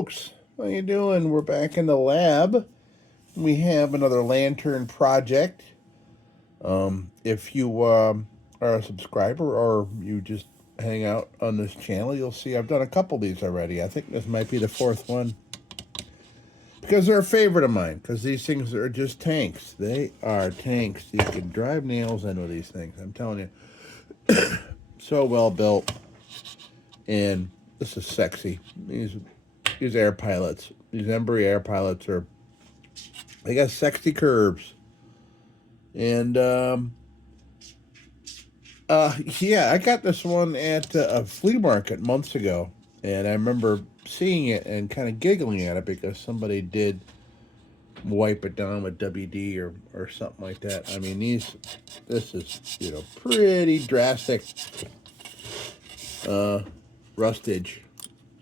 folks, how you doing? We're back in the lab. We have another lantern project. If you are a subscriber or you just hang out on this channel, you'll see I've done a couple of these already. I think this might be the fourth one. Because they're a favorite of mine, because these things are just tanks. They are tanks. You can drive nails into these things, I'm telling you. So well built. And this is sexy. These air pilots, these Embury air pilots they got sexy curves. And, yeah, I got this one at a flea market months ago. And I remember seeing it and kind of giggling at it because somebody did wipe it down with WD or something like that. I mean, this is, pretty drastic rustage.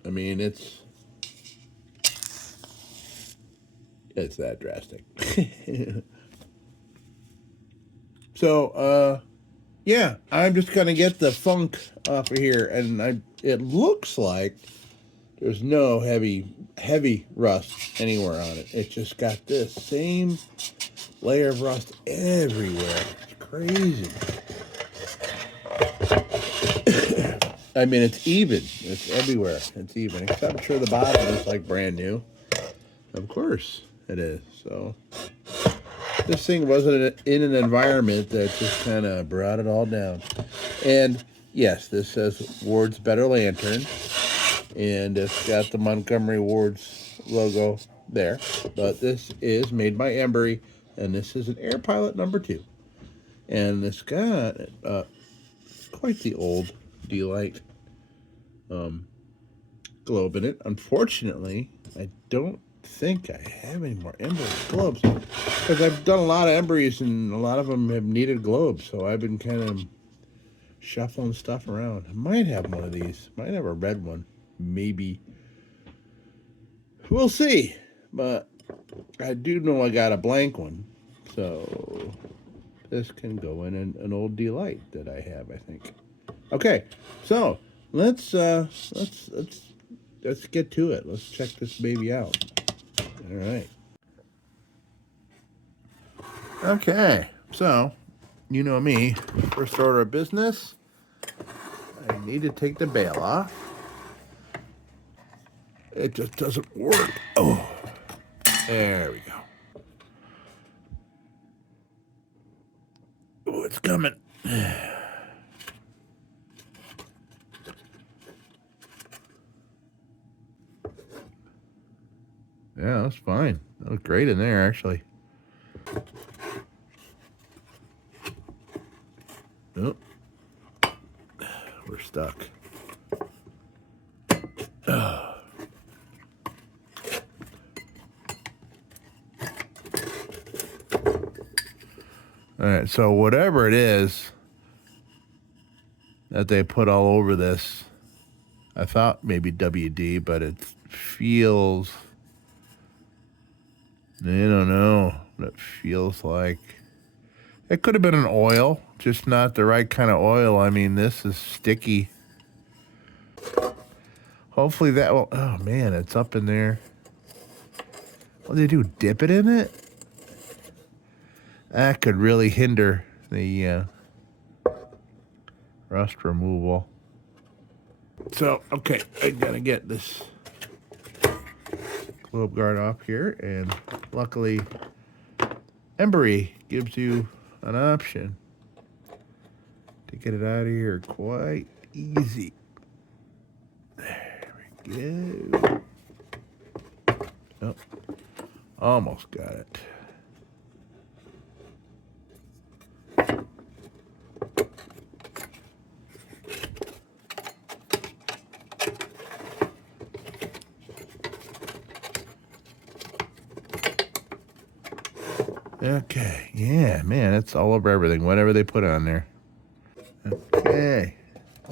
I mean, it's that drastic. So, yeah, I'm just going to get the funk off of here. And it looks like there's no heavy rust anywhere on it. It just got this same layer of rust everywhere. It's crazy. I mean, it's even. It's everywhere. It's even. Except I'm sure the bottom is like brand new. Of course it is. So this thing wasn't in an environment that just kind of brought it all down. And yes, this says Ward's Better Lantern. And it's got the Montgomery Ward's logo there. But this is made by Embury. And this is an Air Pilot #2. And it's got quite the old D-Light globe in it. Unfortunately, I don't think I have any more Embury globes. Because I've done a lot of Emburys and a lot of them have needed globes. So I've been kind of shuffling stuff around. I might have one of these. Might have a red one. Maybe. We'll see. But I do know I got a blank one. So this can go in an old D-Light that I have, I think. Okay, so let's get to it. Let's check this baby out. All right. Okay, so you know me. First order of business. I need to take the bail off. It just doesn't work. Oh, there we go. Oh, it's coming. Yeah, that's fine. That was great in there, actually. Nope. We're stuck. All right, so whatever it is that they put all over this, I thought maybe WD, but it feels... I don't know what it feels like. It could have been an oil, just not the right kind of oil. I mean, this is sticky. Hopefully that will... Oh, man, it's up in there. What do they do, dip it in it? That could really hinder the rust removal. So, okay, I gotta get this globe guard off here, and luckily Embury gives you an option to get it out of here quite easy. There we go. Oh, almost got it. Okay, yeah, man, it's all over everything, whatever they put on there. Okay,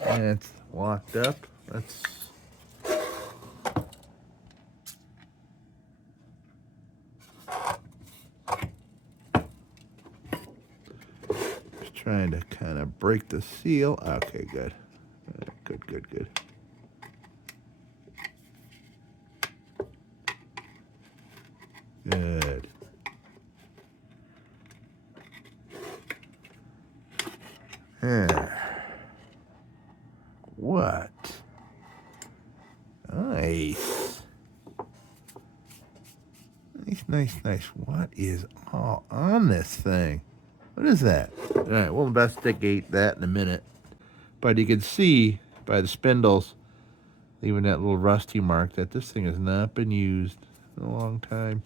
and it's locked up. Let's... Just trying to kind of break the seal. Okay, good. Good. Good. What? Nice. Nice. What is all on this thing? What is that? All right, we'll investigate that in a minute. But you can see by the spindles, even that little rusty mark, that this thing has not been used in a long time.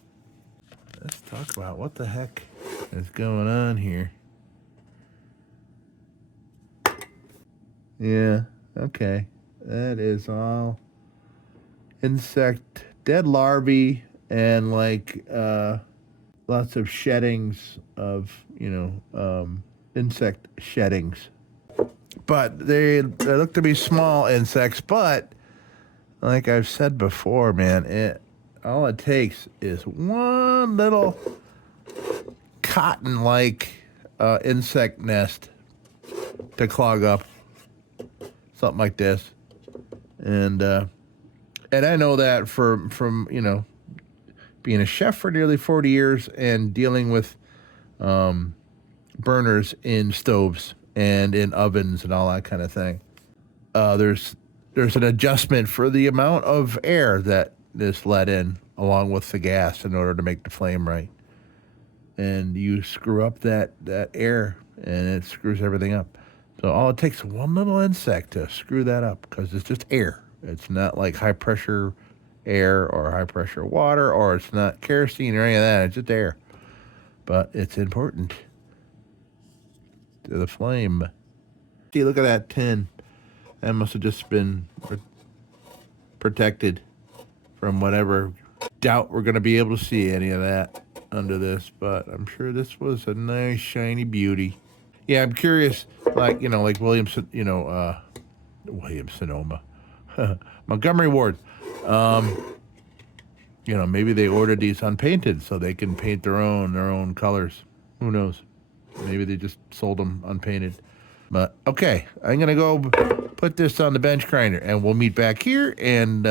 Let's talk about what the heck is going on here. Yeah, okay. That is all insect, dead larvae, and like lots of sheddings of, insect sheddings. But they look to be small insects, but like I've said before, man, all it takes is one little cotton-like insect nest to clog up, something like this, and I know that from being a chef for nearly 40 years and dealing with burners in stoves and in ovens and all that kind of thing. There's an adjustment for the amount of air that is let in along with the gas in order to make the flame right. And you screw up that air and it screws everything up. So all it takes is one little insect to screw that up because it's just air. It's not like high pressure air or high pressure water, or it's not kerosene or any of that. It's just air. But it's important to the flame. See, look at that tin. That must have just been protected from whatever. Doubt we're going to be able to see any of that under this, but I'm sure this was a nice shiny beauty. Yeah, I'm curious, like Williams, Sonoma, Montgomery Ward. Maybe they ordered these unpainted so they can paint their own colors. Who knows? Maybe they just sold them unpainted. But okay, I'm gonna go put this on the bench grinder, and we'll meet back here, and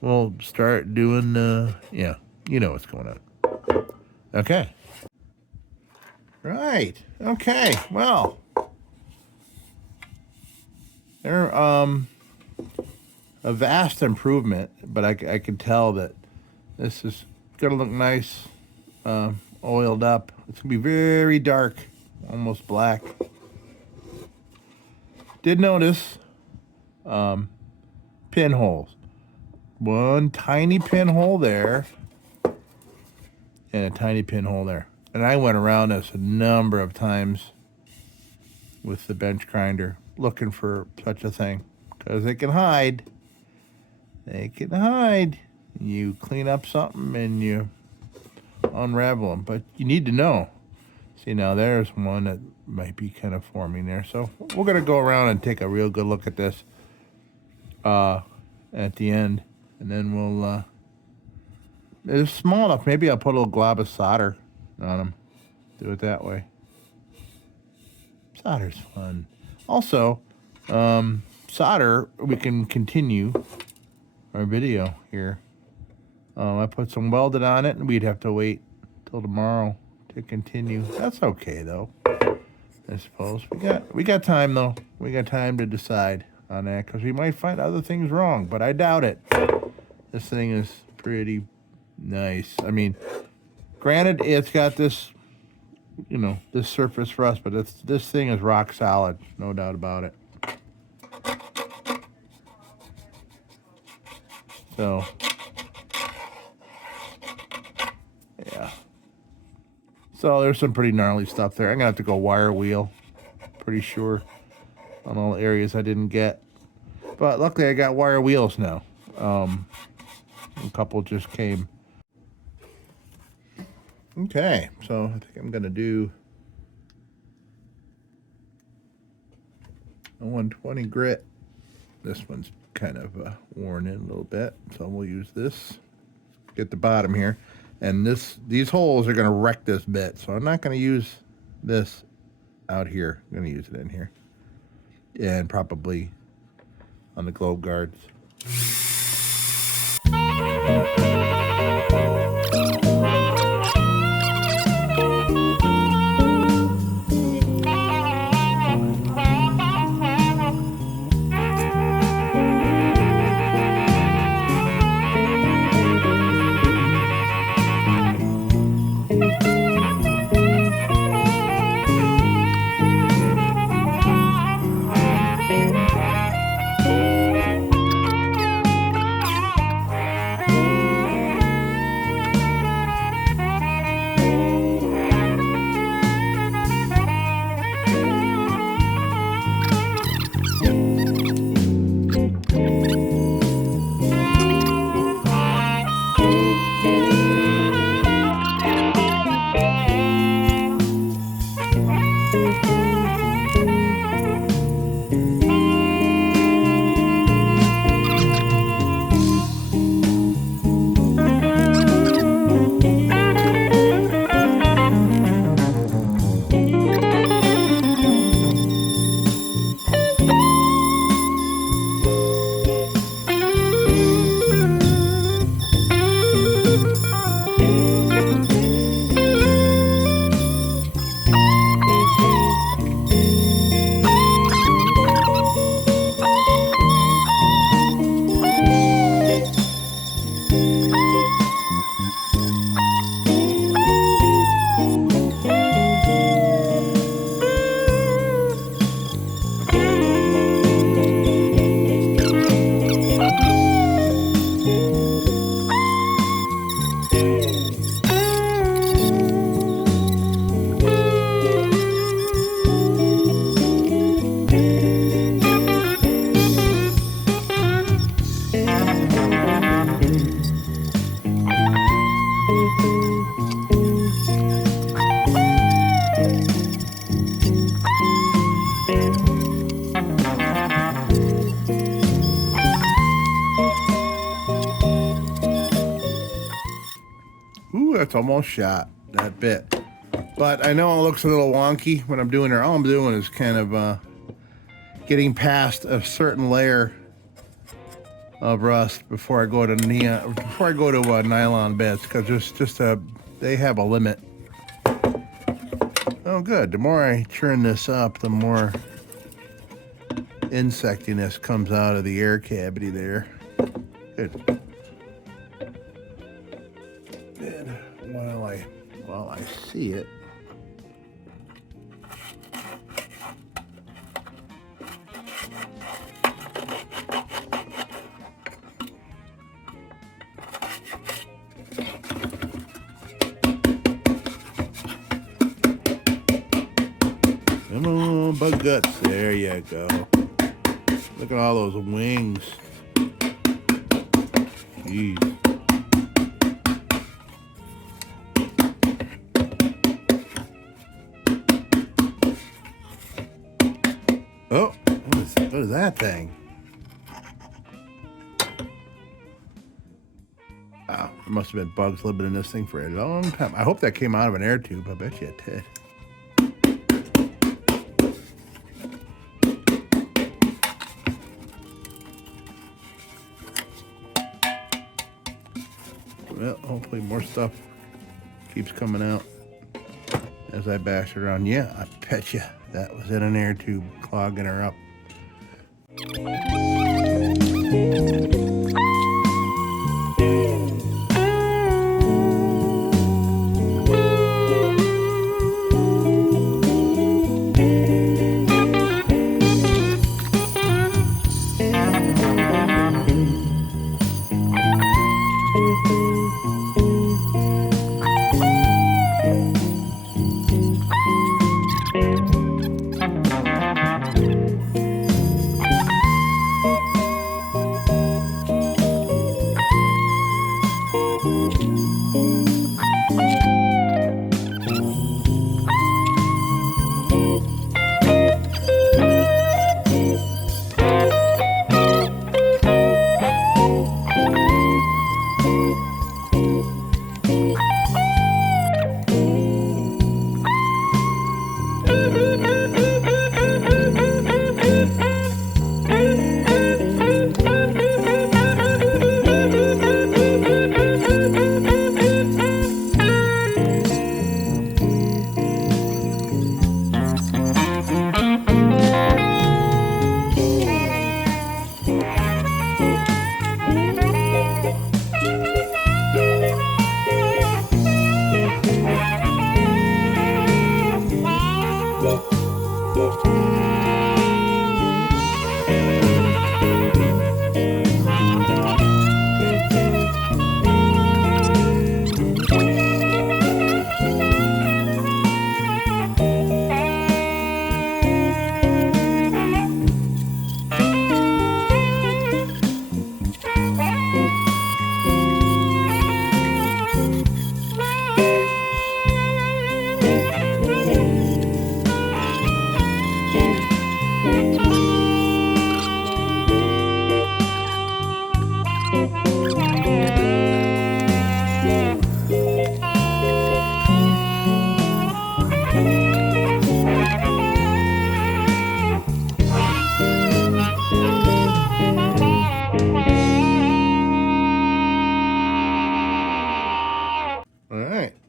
we'll start doing. You know what's going on. Okay. Right. Okay. Well, they're a vast improvement, but I can tell that this is gonna look nice, oiled up. It's gonna be very dark, almost black. Did notice pinholes. One tiny pinhole there, and a tiny pinhole there. And I went around this a number of times with the bench grinder looking for such a thing, because they can hide. They can hide. You clean up something and you unravel them, but you need to know. See, now there's one that might be kind of forming there. So we're going to go around and take a real good look at this at the end. And then we'll, it's small enough. Maybe I'll put a little glob of solder on them. Do it that way. Solder's fun. Also, solder, we can continue our video here. I put some welded on it, and we'd have to wait till tomorrow to continue. That's okay, though. I suppose we got time, though. We got time to decide on that, because we might find other things wrong, but I doubt it. This thing is pretty nice. I mean, granted, it's got this, this surface rust, but this thing is rock solid, no doubt about it. So, yeah. So there's some pretty gnarly stuff there. I'm gonna have to go wire wheel, pretty sure, on all the areas I didn't get. But luckily I got wire wheels now. A couple just came. Okay, so I think I'm gonna do a 120 grit. This one's kind of worn in a little bit, so we'll use this. Get the bottom here, and these holes are gonna wreck this bit, so I'm not gonna use this out here. I'm gonna use it in here, and probably on the globe guards. that's almost shot that bit. But I know it looks a little wonky when I'm doing it. All I'm doing is kind of getting past a certain layer of rust before I go to nylon bits, because they have a limit. Oh, good. The more I churn this up, the more insectiness comes out of the air cavity there. Good. And while I see it, come on, bug guts. There you go. Look at all those wings. Jeez. Oh, what is that thing? Wow, there must have been bugs living in this thing for a long time. I hope that came out of an air tube. I bet you it did. Well, hopefully more stuff keeps coming out as I bash it around. Yeah, I bet you that was in an air tube clogging her up.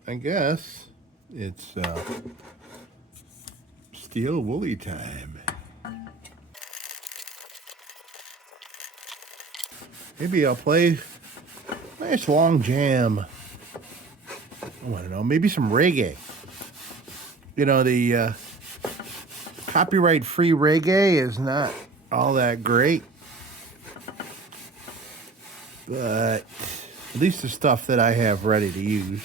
I guess it's steel woolly time. Maybe I'll play a nice long jam. I don't know, maybe some reggae. You know, the copyright-free reggae is not all that great, but at least the stuff that I have ready to use.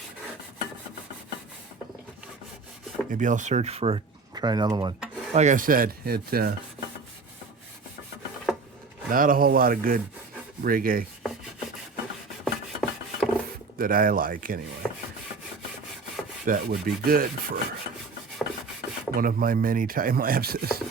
Maybe I'll try another one. Like I said, it's not a whole lot of good reggae that I like anyway. That would be good for one of my many time lapses.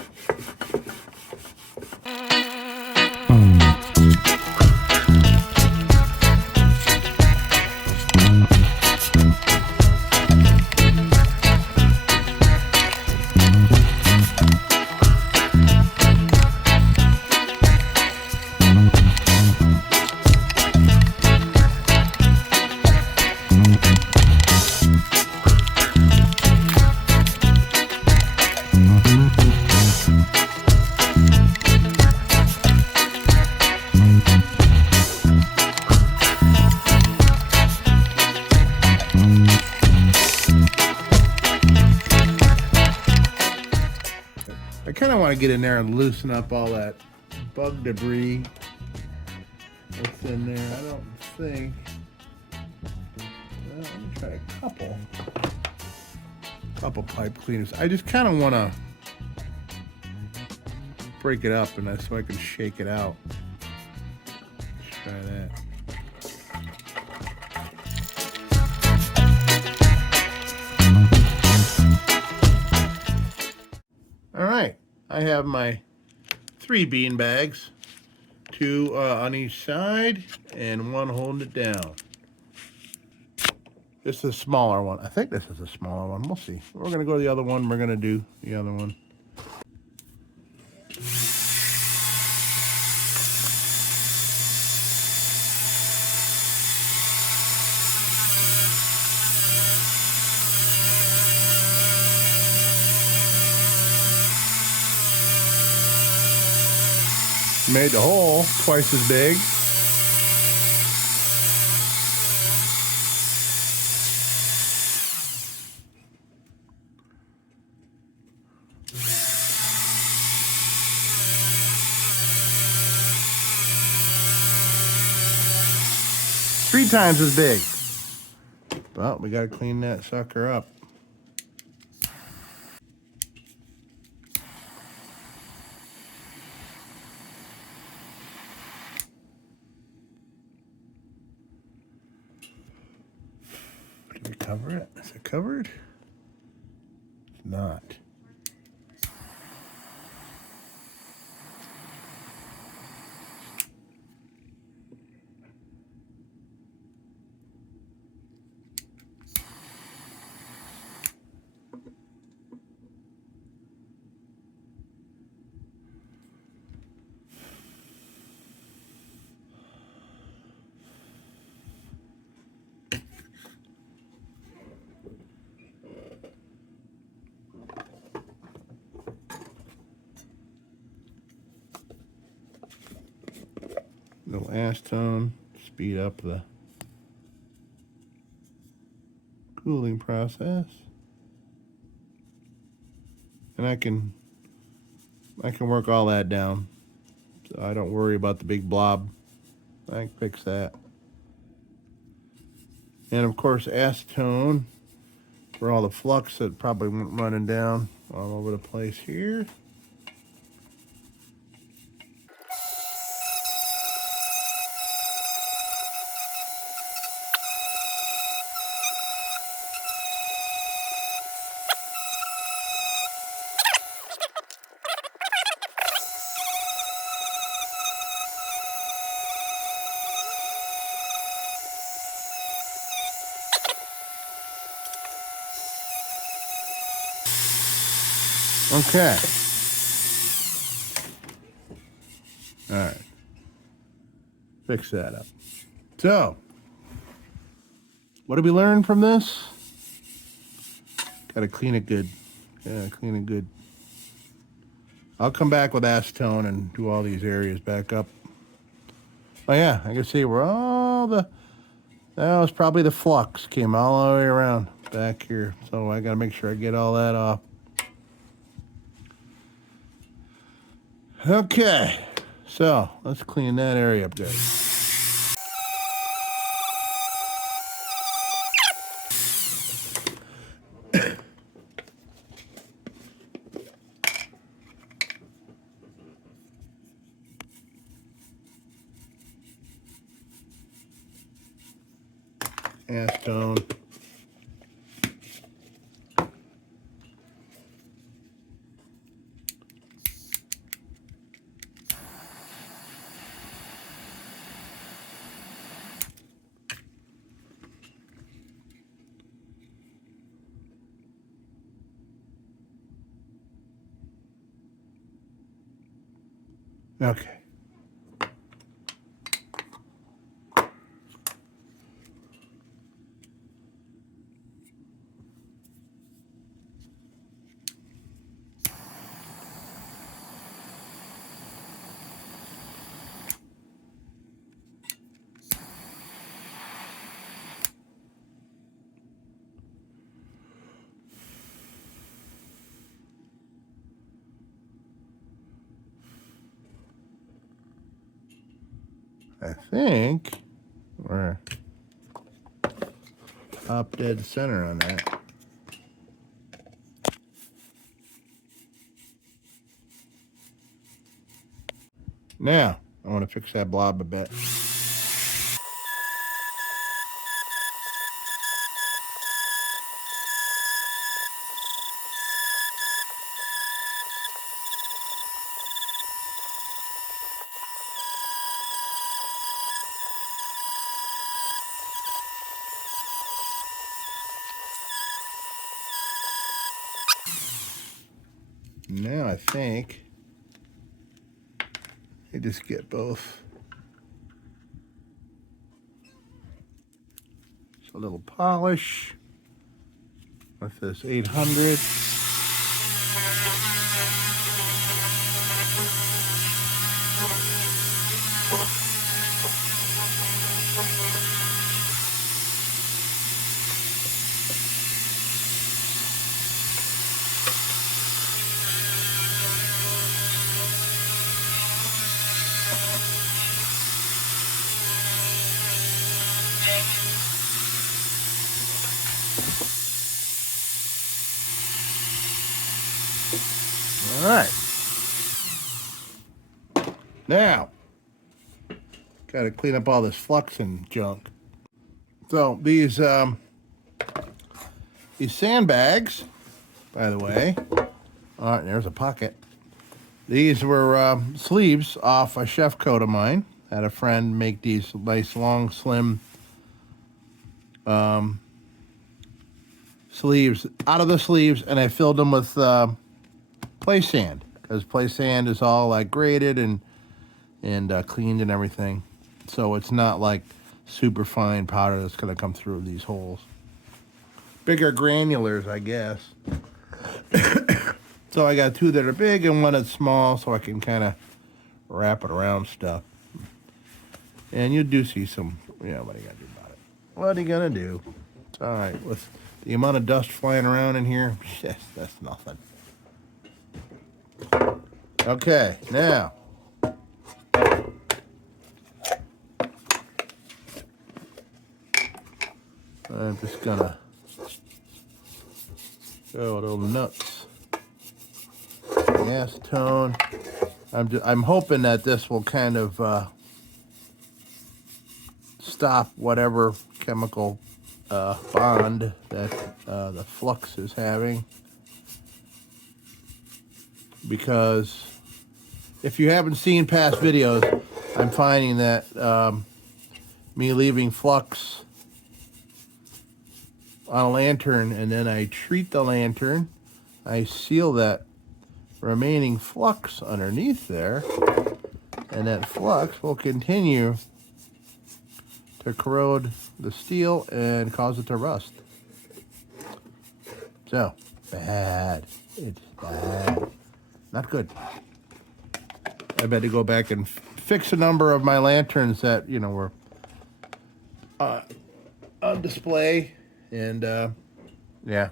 get in there and loosen up all that bug debris that's in there. I don't think. Well, let me try a couple pipe cleaners. I just kind of want to break it up, and that's so I can shake it out. Let's try that. All right, I have my 3 bean bags, 2 on each side, and 1 holding it down. This is a smaller one. I think this is a smaller one. We'll see. We're going to go to the other one. We're going to do the other one. Made the hole twice as big. Three times as big. Well, we got to clean that sucker up. Did we cover it? Is it covered? It's not. Little acetone, speed up the cooling process. And I can work all that down, so I don't worry about the big blob. I can fix that. And of course, acetone for all the flux that probably went running down all over the place here. Okay. All right. Fix that up. So, what did we learn from this? Gotta clean it good. Yeah, clean it good. I'll come back with acetone and do all these areas back up. Oh yeah, I can see where all that was probably the flux came all the way around back here. So I gotta make sure I get all that off. Okay, so let's clean that area up, guys. Acetone. Okay. I think we're up dead center on that. Now, I want to fix that blob a bit. Now I think I just get both. Just a little polish with this 800. All right. Now, got to clean up all this flux and junk. So these sandbags, by the way, all right, there's a pocket. These were sleeves off a chef coat of mine. Had a friend make these nice, long, slim sleeves out of the sleeves, and I filled them with play sand, because play sand is all like graded and cleaned and everything, so it's not like super fine powder that's going to come through these holes. Bigger granulars, I guess. So I got two that are big and one that's small, so I can kind of wrap it around stuff. And you do see some, what are you going to do about it? What are you going to do? It's all right. With the amount of dust flying around in here, yes, that's nothing. Okay, now. I'm just going to go a little nuts. Acetone. I'm hoping that this will kind of stop whatever chemical bond that the flux is having, because if you haven't seen past videos, I'm finding that me leaving flux on a lantern and then I treat the lantern, I seal that remaining flux underneath there, and that flux will continue to corrode the steel and cause it to rust. So, bad. It's bad. Not good. I better go back and fix a number of my lanterns that, were on display, and yeah.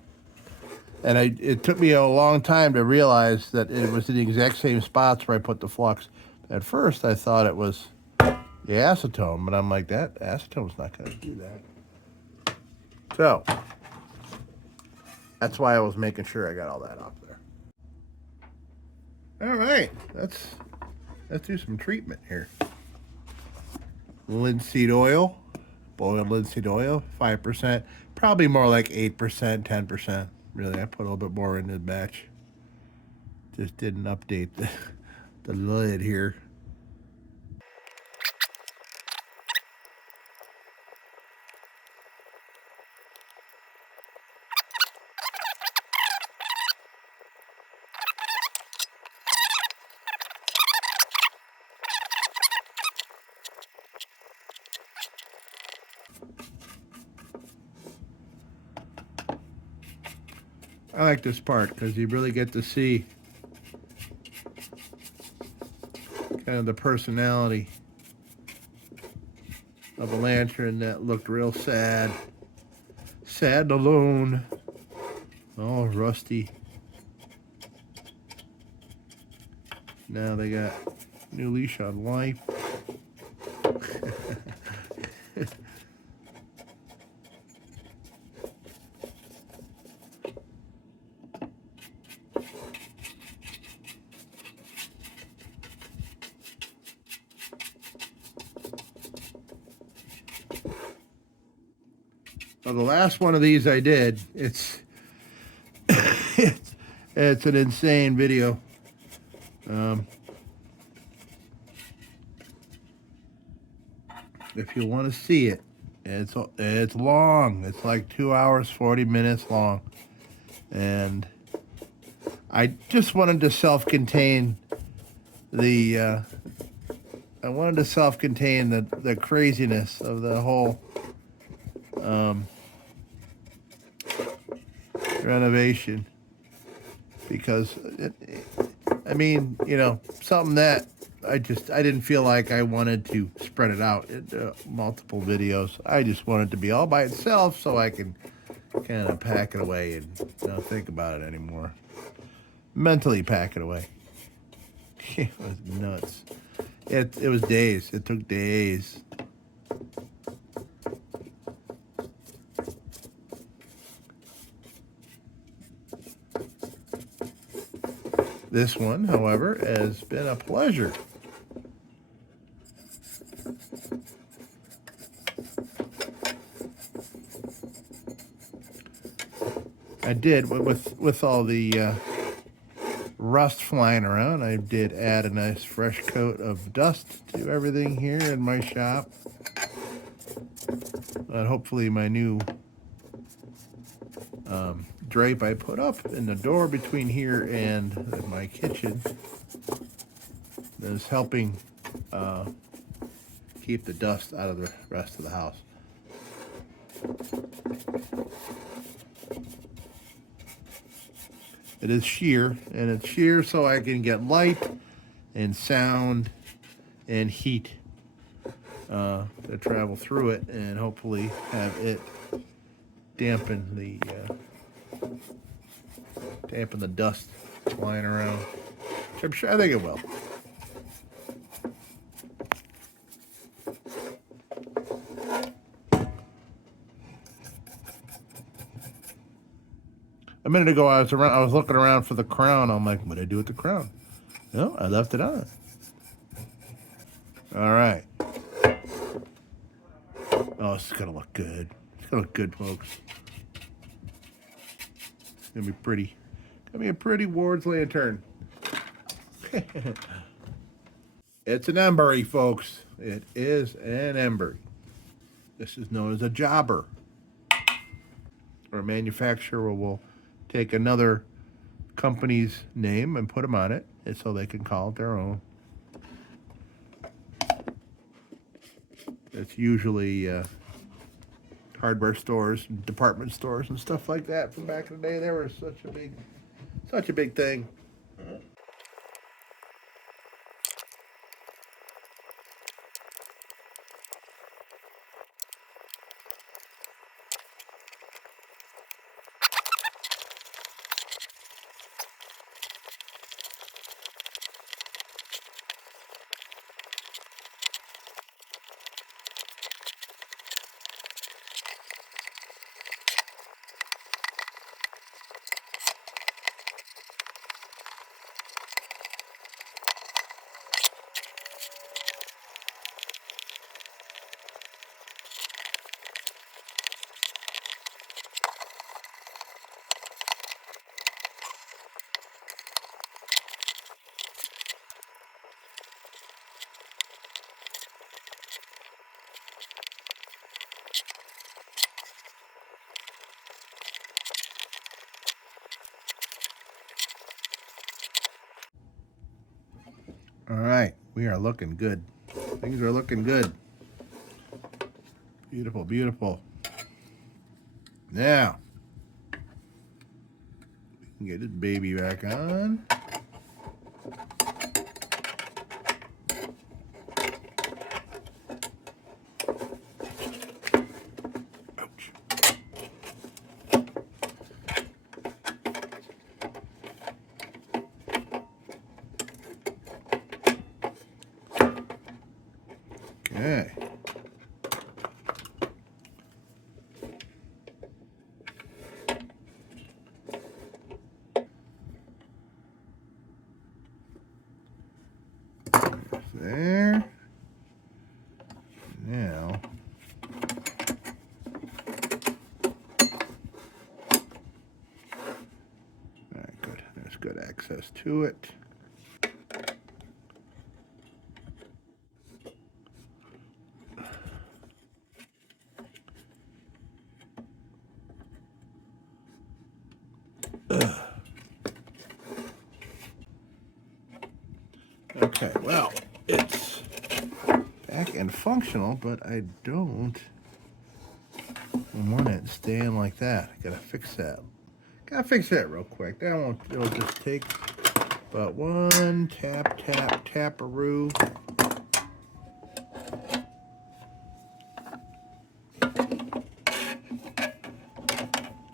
And it took me a long time to realize that it was in the exact same spots where I put the flux. At first, I thought it was the acetone, but I'm like, that acetone's not going to do that. So, that's why I was making sure I got all that off there. All right, let's do some treatment here. Linseed oil, boiled linseed oil, 5%, probably more like 8%, 10%. Really, I put a little bit more in the batch. Just didn't update the lid here. I like this part because you really get to see kind of the personality of a lantern that looked real sad. Sad and alone. All rusty. Now they got new leash on life. the last one of these I did, it's it's an insane video. If you want to see it, it's long. It's like 2 hours 40 minutes long, and I just wanted to self-contain the the craziness of the whole renovation, because I mean, you know, something that I didn't feel like I wanted to spread it out into multiple videos. I just wanted it to be all by itself so I can kind of pack it away and not think about it anymore. Mentally pack it away. It was nuts. It was days. It took days. This one, however, has been a pleasure. I did, with all the rust flying around, I did add a nice fresh coat of dust to everything here in my shop. And hopefully my new drape I put up in the door between here and my kitchen is helping keep the dust out of the rest of the house. It is sheer, and it's sheer so I can get light and sound and heat to travel through it, and hopefully have it dampen the dust flying around. Which I'm sure, I think it will. A minute ago, I was looking around for the crown. I'm like, what did I do with the crown? No, I left it on. All right. Oh, this is gonna look good. It's gonna look good, folks. It's gonna be pretty. Gonna be a pretty Ward's lantern. It's an Embury, folks. It is an Embury. This is known as a jobber. Or a manufacturer will take another company's name and put them on it, and so they can call it their own. It's usually hardware stores, department stores, and stuff like that from back in the day. They were such a big thing. All right, we are looking good. Things are looking good. Beautiful, beautiful. Now, we can get this baby back on. Ouch. Okay. There. Now, access to it. Okay, well, it's back and functional, but I don't want it staying like that. I gotta fix that. Gotta fix that real quick. That won't, it'll just take about one taparoo.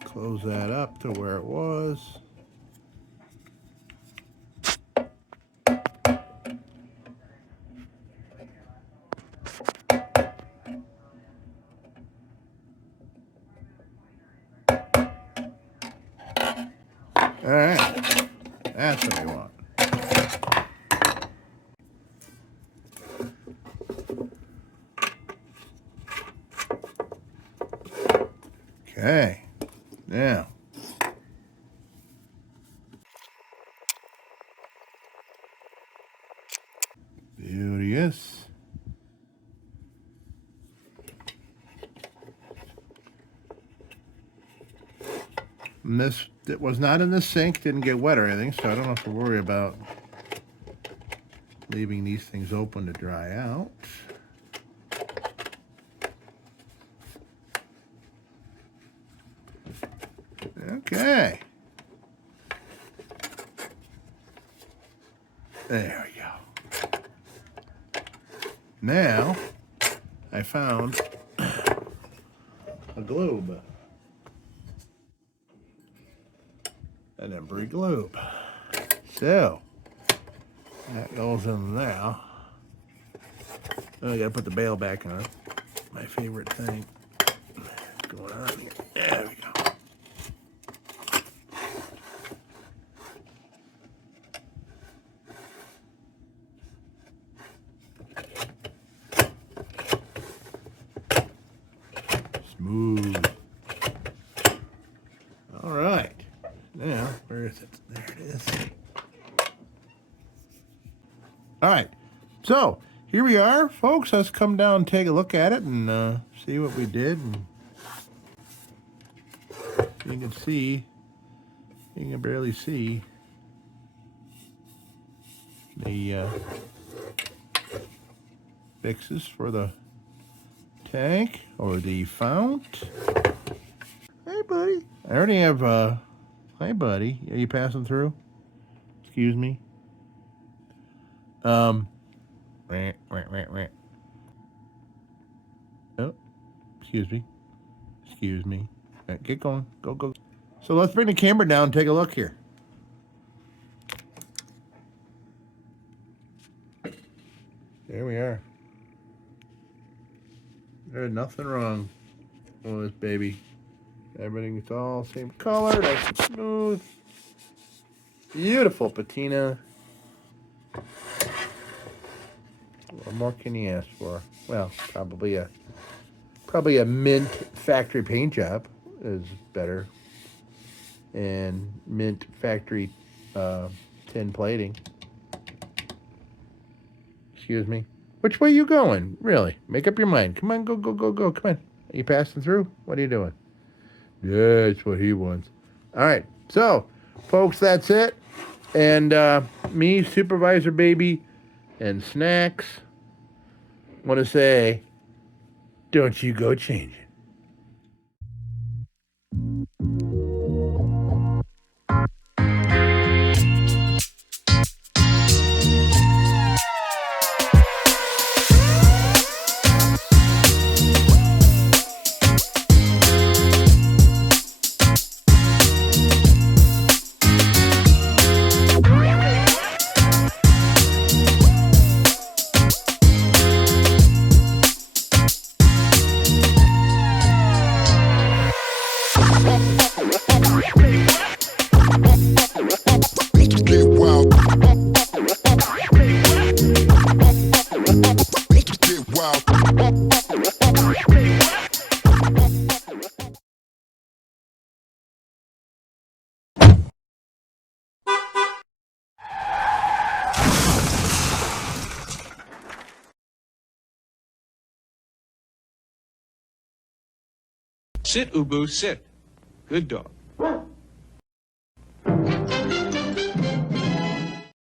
Close that up to where it was. All right, that's what we want. Okay, now. Beauteous. And this, it was not in the sink, didn't get wet or anything, so I don't have to worry about leaving these things open to dry out. Okay. There we go. Now, I found a globe. An Embury globe. So, that goes in there. Oh, I gotta put the bail back on. My favorite thing going on here. There we go. Smooth. All right. Now, where is it? There it is. All right. So, here we are, folks. Let's come down and take a look at it and see what we did. And you can see, you can barely see the fixes for the tank or the fount. Hey, buddy. I already have, hi, buddy. Are you passing through? Excuse me. Oh, excuse me. Excuse me. Right, get going. Go, go. So let's bring the camera down and take a look here. There we are. There's nothing wrong with this baby. Everything's all same color. Nice and smooth. Beautiful patina. What more can you ask for? Well, probably a mint factory paint job is better, and mint factory tin plating. Excuse me. Which way you going? Really? Make up your mind. Come on, go, go, go, go. Come on. Are you passing through? What are you doing? Yeah, that's what he wants. All right. So, folks, that's it. And me, Supervisor Baby, and Snacks want to say, don't you go changing. Sit, Ubu, sit. Good dog.